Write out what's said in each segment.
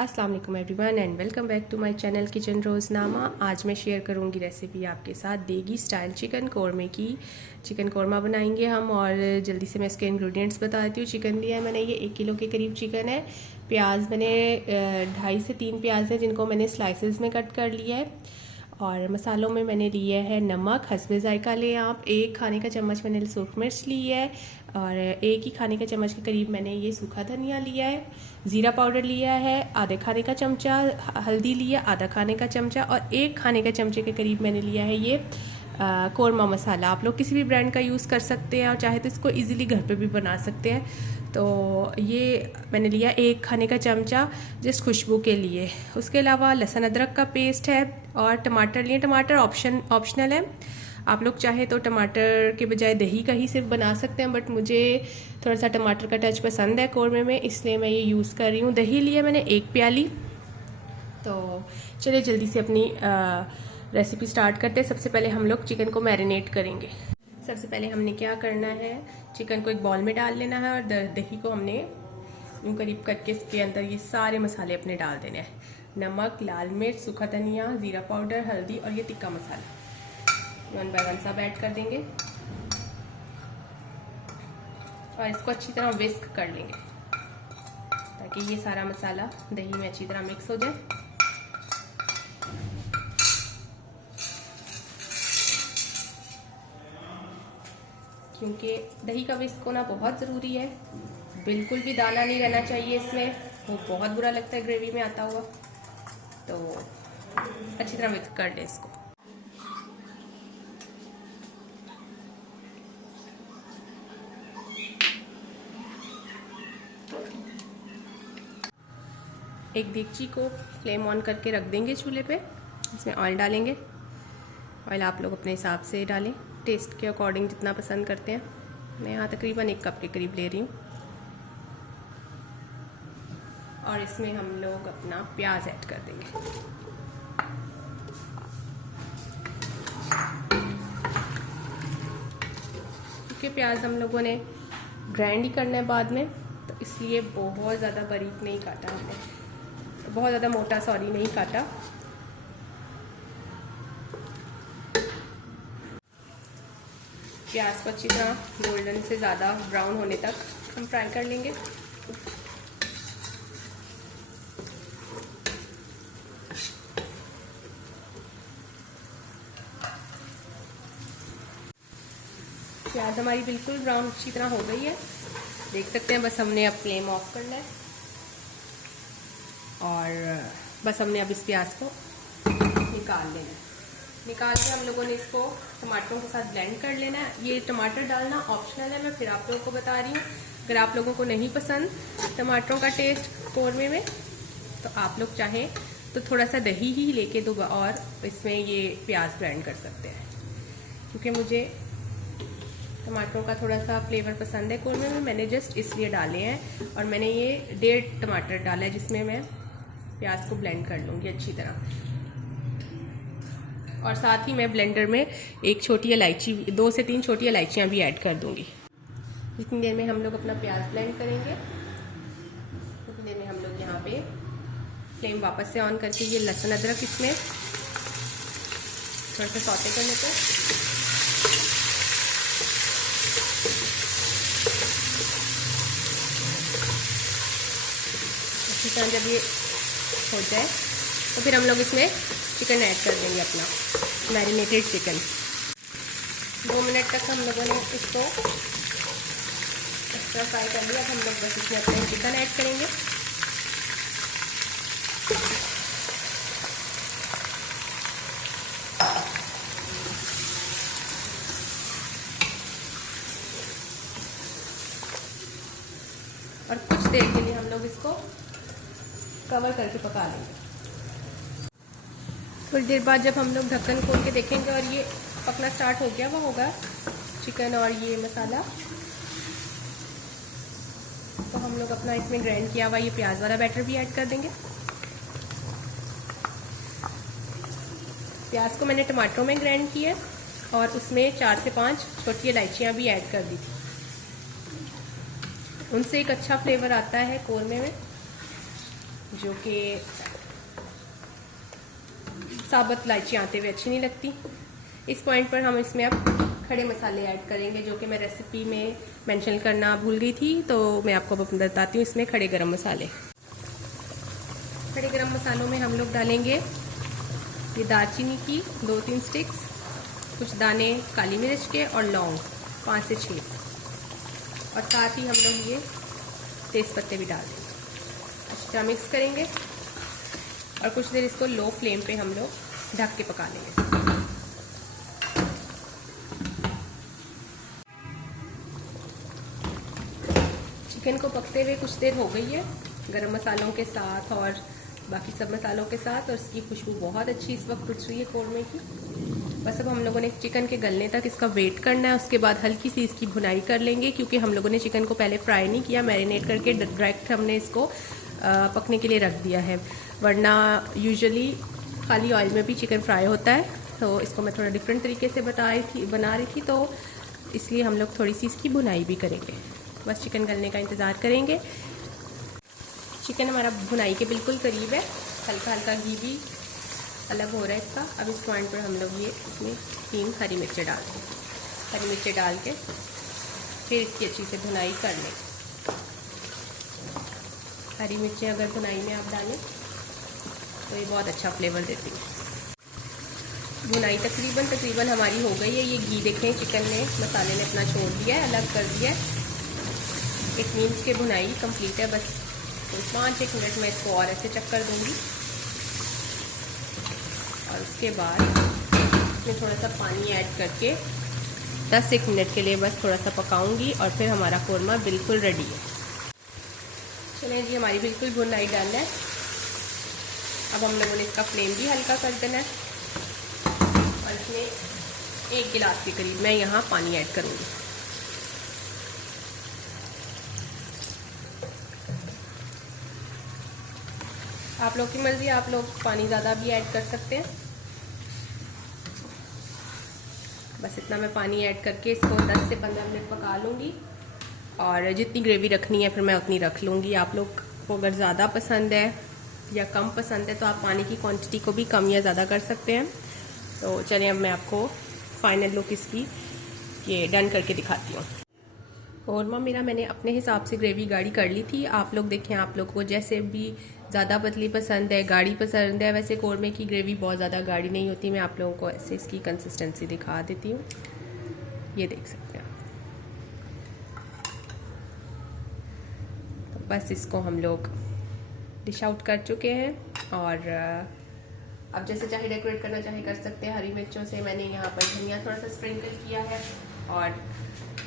अस्सलाम वालेकुम everyone and welcome back to my channel kitchen Roznama. आज मैं शेयर करूंगी रेसिपी आपके साथ देगी स्टाइल चिकन कौरमे की। चिकन कौरमा बनाएंगे हम और जल्दी से मैं इसके इंग्रेडिएंट्स बता देती हूँ। चिकन लिया है मैंने, ये 1 किलो के करीब चिकन है। प्याज मैंने 2.5 से 3 प्याज है जिनको मैंने स्लाइसेस में कट कर लिया है। और मसालों में मैंने लिया है नमक, हस्बे जायका लें आप। 1 खाने का चम्मच मैंने सूख मिर्च ली है और 1 ही खाने का चम्मच के करीब मैंने ये सूखा धनिया लिया है। ज़ीरा पाउडर लिया है आधे खाने का चमचा, हल्दी लिया आधा खाने का चमचा और 1 खाने का चमचे के करीब मैंने लिया है ये कौरमा मसाला। आप लोग किसी भी ब्रांड का यूज़ कर सकते हैं और चाहे तो इसको इजीली घर पे भी बना सकते हैं। तो ये मैंने लिया 1 खाने का चमचा जस्ट खुशबू के लिए। उसके अलावा लहसुन अदरक का पेस्ट है और टमाटर लिए। टमाटर ऑप्शनल है, आप लोग चाहे तो टमाटर के बजाय दही का ही सिर्फ बना सकते हैं, बट मुझे थोड़ा सा टमाटर का टच पसंद है कौरमे में, इसलिए मैं ये यूज़ कर रही हूँ। दही लिया मैंने 1 प्याली। तो चलिए जल्दी से अपनी रेसिपी स्टार्ट करते हैं। सबसे पहले हम लोग चिकन को मैरिनेट करेंगे। सबसे पहले हमने क्या करना है, चिकन को एक बाउल में डाल लेना है और दही को हमने यूँ करीब करके इसके अंदर ये सारे मसाले अपने डाल देने हैं। नमक, लाल मिर्च, सूखा धनिया, ज़ीरा पाउडर, हल्दी और ये टिक्का मसाला 1 बाय 1 सब ऐड कर देंगे और इसको अच्छी तरह विस्क कर लेंगे ताकि ये सारा मसाला दही में अच्छी तरह मिक्स हो जाए। क्योंकि दही का विस्क होना बहुत ज़रूरी है, बिल्कुल भी दाना नहीं रहना चाहिए इसमें, वो बहुत बुरा लगता है ग्रेवी में आता हुआ। तो अच्छी तरह मिक्स कर लें इसको। एक देगची को फ्लेम ऑन करके रख देंगे चूल्हे पे। इसमें ऑयल डालेंगे। ऑयल आप लोग अपने हिसाब से डालें, टेस्ट के अकॉर्डिंग जितना पसंद करते हैं। मैं यहाँ तकरीबन 1 कप के करीब ले रही हूँ और इसमें हम लोग अपना प्याज ऐड कर देंगे। क्योंकि प्याज हम लोगों ने ग्राइंड ही करना है बाद में, तो इसलिए बहुत ज़्यादा बारीक नहीं काटा हमने, बहुत ज़्यादा मोटा नहीं काटा। प्याज को अच्छी तरह गोल्डन से ज़्यादा ब्राउन होने तक हम फ्राई कर लेंगे। प्याज हमारी बिल्कुल ब्राउन अच्छी तरह हो गई है, देख सकते हैं। बस हमने अब फ्लेम ऑफ करना है और बस हमने अब इस प्याज को निकाल लेना है। निकाल के हम लोगों ने इसको टमाटरों के साथ ब्लेंड कर लेना है। ये टमाटर डालना ऑप्शनल है, मैं फिर आप लोगों को बता रही हूँ। अगर आप लोगों को नहीं पसंद टमाटरों का टेस्ट कौरमे में, तो आप लोग चाहें तो थोड़ा सा दही ही लेके दो और इसमें ये प्याज ब्लेंड कर सकते हैं। क्योंकि मुझे टमाटरों का थोड़ा सा फ्लेवर पसंद है कौरमे में, मैंने जस्ट इसलिए डाले हैं। और मैंने ये 1.5 टमाटर डाला है जिसमें मैं प्याज को ब्लेंड कर लूँगी अच्छी तरह। और साथ ही मैं ब्लेंडर में 1 छोटी इलायची, 2 से 3 छोटी इलायचियाँ भी ऐड कर दूँगी। जितनी देर में हम लोग अपना प्याज ब्लेंड करेंगे उतनी देर में हम लोग यहाँ पे फ्लेम वापस से ऑन करके ये लहसुन अदरक इसमें थोड़ा सा सौते कर लेते हैं। अच्छी तरह जब ये हो जाए तो फिर हम लोग इसमें चिकन ऐड कर देंगे, अपना मैरिनेटेड चिकन। 2 मिनट तक हम लोगों ने इसको एक्स्ट्रा फ्राई कर लिया। हम लोग बस इसमें अपने चिकन ऐड करेंगे। और कुछ देर के लिए हम लोग इसको कवर करके पका लेंगे। थोड़ी देर बाद जब हम लोग ढक्कन खोल के देखेंगे और ये पकना स्टार्ट हो गया हुआ होगा चिकन और ये मसाला, तो हम लोग अपना इसमें ग्राइंड किया हुआ ये प्याज वाला बैटर भी ऐड कर देंगे। प्याज को मैंने टमाटरों में ग्राइंड किया और उसमें 4 से 5 छोटी इलायचियाँ भी ऐड कर दी थी। उनसे एक अच्छा फ्लेवर आता है कौरमे में। जो कि साबुत इलायची आते हुए अच्छी नहीं लगती। इस पॉइंट पर हम इसमें अब खड़े मसाले ऐड करेंगे, जो कि मैं रेसिपी में मेंशन करना भूल गई थी, तो मैं आपको अब बताती हूँ। इसमें खड़े गरम मसाले, खड़े गरम मसालों में हम लोग डालेंगे ये दालचीनी की 2-3 स्टिक्स, कुछ दाने काली मिर्च के और लौंग 5 से 6, और साथ ही हम लोग ये तेज़ पत्ते भी डाल देंगे। अच्छी तरह मिक्स करेंगे और कुछ देर इसको लो फ्लेम पे हम लोग ढक के पका लेंगे। चिकन को पकते हुए कुछ देर हो गई है गरम मसालों के साथ और बाकी सब मसालों के साथ, और इसकी खुशबू बहुत अच्छी इस वक्त उठ रही है कौरमे की। बस अब हम लोगों ने चिकन के गलने तक इसका वेट करना है। उसके बाद हल्की सी इसकी भुनाई कर लेंगे, क्योंकि हम लोगों ने चिकन को पहले फ्राई नहीं किया, मैरिनेट करके डायरेक्ट हमने इसको पकने के लिए रख दिया है। वरना यूजुअली खाली ऑयल में भी चिकन फ्राई होता है, तो इसको मैं थोड़ा डिफरेंट तरीके से बना रही थी, तो इसलिए हम लोग थोड़ी सी इसकी भुनाई भी करेंगे। बस चिकन गलने का इंतज़ार करेंगे। चिकन हमारा भुनाई के बिल्कुल करीब है, हल्का हल्का घी भी अलग हो रहा है इसका। अब इस पॉइंट पर हम लोग ये इसमें 3 हरी मिर्चें डाल दें। हरी मिर्चें डाल के फिर इसकी अच्छी से भुनाई कर लें। हरी मिर्चें अगर भुनाई में आप डालें तो ये बहुत अच्छा फ्लेवर देती है। भुनाई तकरीबन हमारी हो गई है। ये घी देखें चिकन ने, मसाले ने अपना छोड़ दिया है, अलग कर दिया है। इट मीन्स के भुनाई कंप्लीट है। बस तो 5-1 मिनट में इसको और ऐसे चक्कर दूंगी, और उसके बाद इसमें थोड़ा सा पानी ऐड करके 10-1 मिनट के लिए बस थोड़ा सा पकाऊंगी, और फिर हमारा कौरमा बिल्कुल रेडी है। चलिए जी, हमारी बिल्कुल भुनाई डन है। अब हम लोगों ने इसका फ्लेम भी हल्का कर देना है, और इसमें 1 गिलास के करीब मैं यहाँ पानी ऐड करूँगी। आप लोग की मर्जी, आप लोग पानी ज़्यादा भी ऐड कर सकते हैं। बस इतना मैं पानी ऐड करके इसको 10 से 15 मिनट पका लूँगी, और जितनी ग्रेवी रखनी है फिर मैं उतनी रख लूँगी। आप लोग को अगर ज़्यादा पसंद है या कम पसंद है तो आप पानी की क्वांटिटी को भी कम या ज़्यादा कर सकते हैं। तो चलिए अब मैं आपको फाइनल लुक इसकी ये डन करके दिखाती हूँ। कौरमा मेरा मैंने अपने हिसाब से ग्रेवी गाढ़ी कर ली थी। आप लोग देखें, आप लोग को जैसे भी ज़्यादा पतली पसंद है, गाढ़ी पसंद है, वैसे कौरमे की ग्रेवी बहुत ज़्यादा गाढ़ी नहीं होती। मैं आप लोगों को ऐसे इसकी कंसिस्टेंसी दिखा देती हूँ, ये देख सकते हैं। तो बस इसको हम लोग डिश आउट कर चुके हैं, और अब जैसे चाहे डेकोरेट करना चाहे कर सकते हैं हरी मिर्चों से। मैंने यहाँ पर धनिया थोड़ा सा स्प्रिंकल किया है, और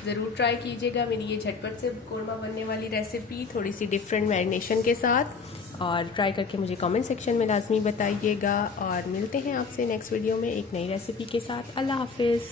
ज़रूर ट्राई कीजिएगा मेरी ये झटपट से कौरमा बनने वाली रेसिपी, थोड़ी सी डिफरेंट मैरिनेशन के साथ। और ट्राई करके मुझे कमेंट सेक्शन में लाजमी बताइएगा, और मिलते हैं आपसे नेक्स्ट वीडियो में एक नई रेसिपी के साथ। अल्लाह हाफिज़।